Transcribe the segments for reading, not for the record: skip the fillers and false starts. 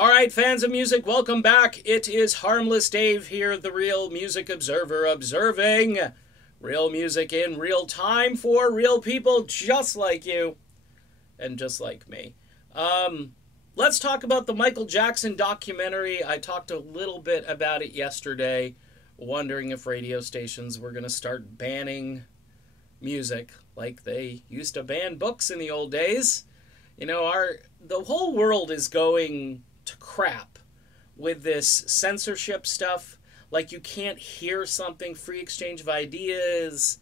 All right, fans of music, welcome back. It is Harmless Dave here, the Real Music Observer, observing real music in real time for real people just like you and just like me. Let's talk about the Michael Jackson documentary. I talked a little bit about it yesterday, wondering if radio stations were going to start banning music like they used to ban books in the old days. You know, the whole world is going to crap with this censorship stuff. Like, you can't hear something, free exchange of ideas.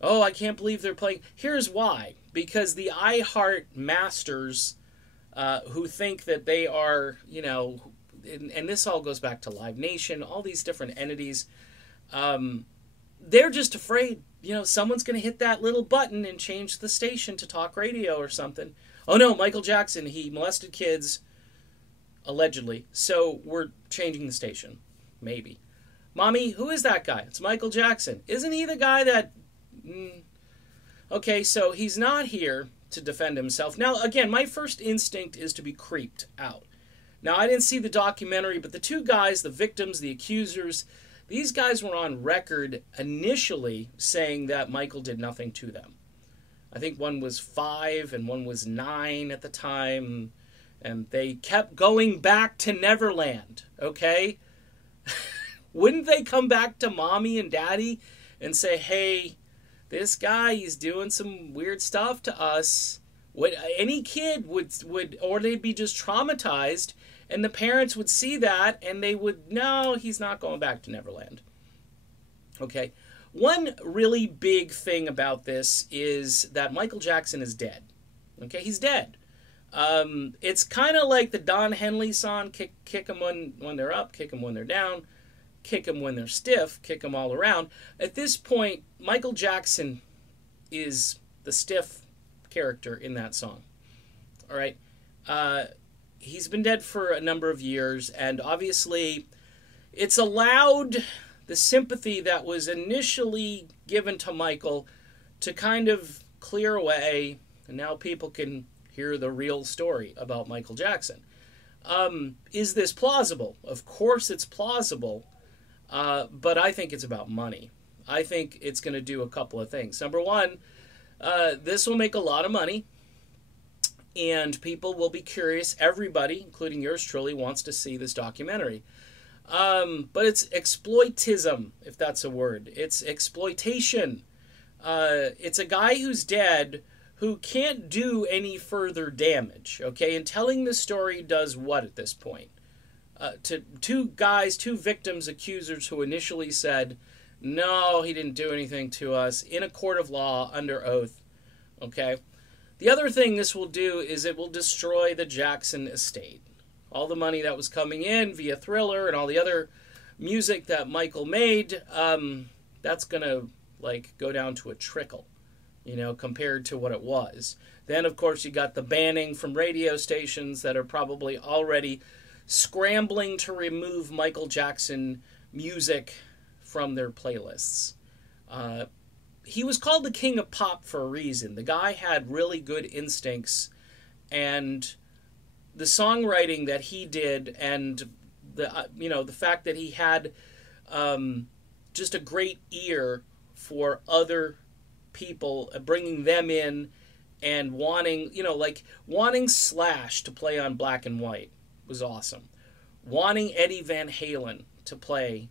Oh, I can't believe they're playing. Here's why. Because the iHeart masters who think that they are, you know, and this all goes back to Live Nation, all these different entities, they're just afraid, you know, someone's going to hit that little button and change the station to talk radio or something. Oh no, Michael Jackson, he molested kids, allegedly, so we're changing the station. Maybe. Mommy, who is that guy? It's Michael Jackson. Isn't he the guy that... Okay, so he's not here to defend himself. Now, again, my first instinct is to be creeped out. Now, I didn't see the documentary, but the two guys, the victims, the accusers, these guys were on record initially saying that Michael did nothing to them. I think one was 5 and one was 9 at the time, and they kept going back to Neverland, okay? Wouldn't they come back to mommy and daddy and say, hey, this guy, he's doing some weird stuff to us? Any kid would, or they'd be just traumatized, and the parents would see that, and they would, no, he's not going back to Neverland. Okay? One really big thing about this is that Michael Jackson is dead. Okay, he's dead. It's kind of like the Don Henley song, kick them when they're up, kick them when they're down, kick them when they're stiff, kick them all around. At this point, Michael Jackson is the stiff character in that song. All right? He's been dead for a number of years, and obviously it's allowed the sympathy that was initially given to Michael to kind of clear away, and now people can hear the real story about Michael Jackson. Is this plausible? Of course it's plausible, but I think it's about money. I think it's going to do a couple of things. Number one, this will make a lot of money, and people will be curious. Everybody, including yours truly, wants to see this documentary. But it's exploitism, if that's a word. It's exploitation. It's a guy who's dead who can't do any further damage, okay? And telling the story does what at this point? To two victims, accusers who initially said, no, he didn't do anything to us, in a court of law, under oath, okay? The other thing this will do is it will destroy the Jackson estate. All the money that was coming in via Thriller and all the other music that Michael made, that's going to, like, go down to a trickle, you know, compared to what it was. Then, of course, you got the banning from radio stations that are probably already scrambling to remove Michael Jackson music from their playlists. He was called the king of pop for a reason. The guy had really good instincts, and the songwriting that he did, and the fact that he had just a great ear for other people, bringing them in and wanting Slash to play on Black and White was awesome. Wanting Eddie Van Halen to play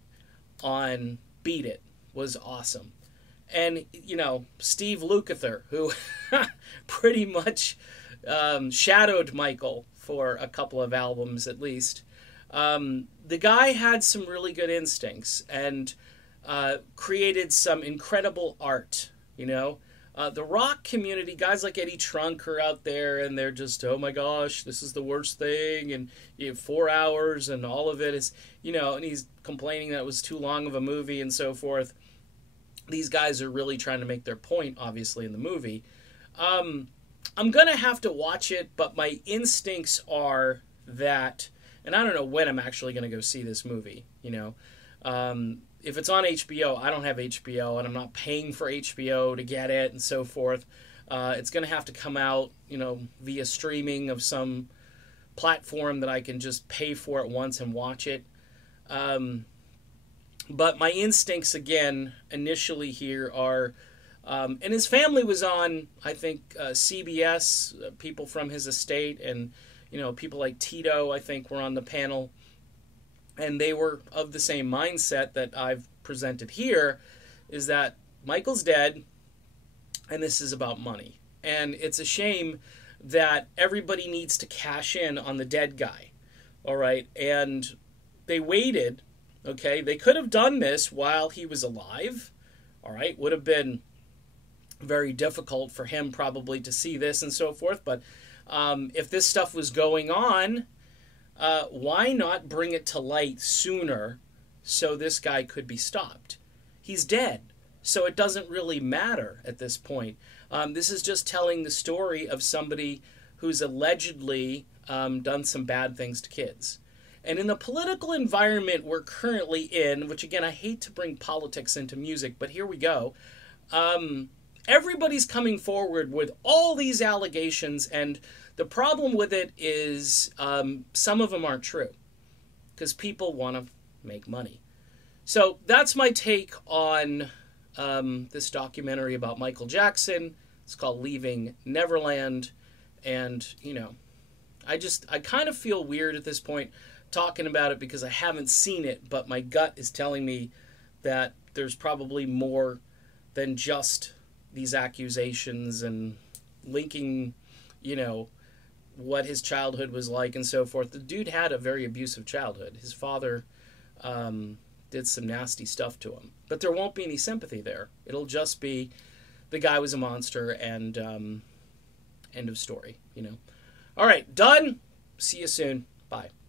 on Beat It was awesome. And, you know, Steve Lukather, who pretty much shadowed Michael for a couple of albums at least. The guy had some really good instincts and created some incredible art, you know. The rock community, guys like Eddie Trunk are out there and they're just, oh my gosh, this is the worst thing, and you have 4 hours and all of it is, you know, and he's complaining that it was too long of a movie and so forth. These guys are really trying to make their point, obviously, in the movie. I'm going to have to watch it, but my instincts are that, and I don't know when I'm actually going to go see this movie, you know. If it's on HBO, I don't have HBO, and I'm not paying for HBO to get it and so forth. It's going to have to come out, you know, via streaming of some platform that I can just pay for at once and watch it. But my instincts, again, initially here are, and his family was on, I think, CBS, people from his estate, and, people like Tito, I think, were on the panel. And they were of the same mindset that I've presented here, is that Michael's dead, and this is about money. And it's a shame that everybody needs to cash in on the dead guy, all right? And they waited, okay? They could have done this while he was alive, all right? Would have been very difficult for him probably to see this and so forth, but if this stuff was going on, why not bring it to light sooner so this guy could be stopped? He's dead, so it doesn't really matter at this point. This is just telling the story of somebody who's allegedly done some bad things to kids. And in the political environment we're currently in, which again, I hate to bring politics into music, but here we go. Everybody's coming forward with all these allegations, and the problem with it is some of them aren't true because people want to make money. So that's my take on this documentary about Michael Jackson. It's called Leaving Neverland. And, I kind of feel weird at this point talking about it because I haven't seen it, but my gut is telling me that there's probably more than just these accusations and linking, what his childhood was like and so forth. The dude had a very abusive childhood. His father did some nasty stuff to him. But there won't be any sympathy there. It'll just be the guy was a monster and end of story, All right, done. See you soon. Bye.